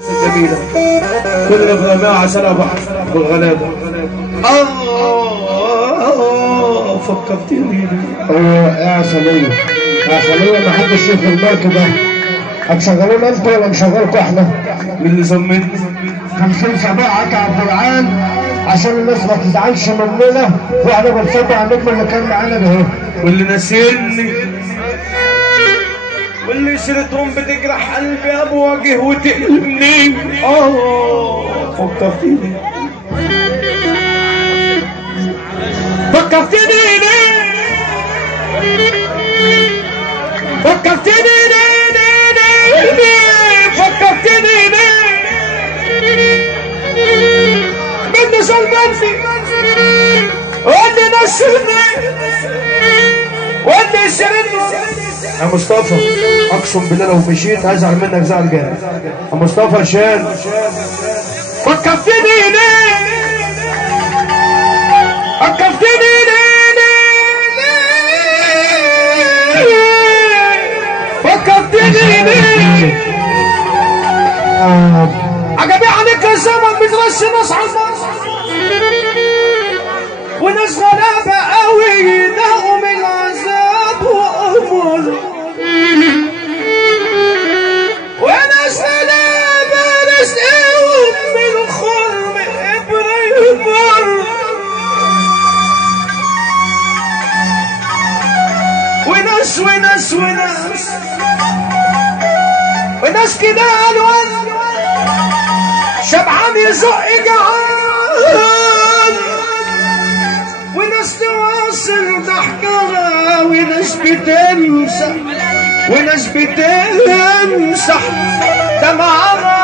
جميلة كل الغناء عشان بحر والغلابة. فكرتني هو يا عسلية يا عسلية ما حدش يشوف المركب ده. هتشغلونا انتوا ولا نشغلكوا احنا؟ مين اللي سميني؟ 50 سباعة عبد العال عشان الناس ما تزعلش مننا واحنا بنصدق على النجم اللي كان معانا ده اهو. واللي ناسيني واللي سيرتهم بتجرح قلبي يا ابو وجه وتقلبني. فكرتني فكرتني ليه فكرتني ليه فكرتني ليه بدي سلمان في ودي نشرني ودي سرني يا مصطفى. اقسم بالله لو مشيت هزعل منك زعل جامد يا مصطفى. شان فكرتني ليه فكرتني فكرتني ليه عجبي عليك يا زمن بترش ناس على وناس غلابة قوي يلاقوا من العذاب وأمر وناس غلابة رزقهم من الخرم إبرة يمر وناس كده ألوان شبعان يزق جعان وناس تواصل ضحكها وناس بتمسح دمعها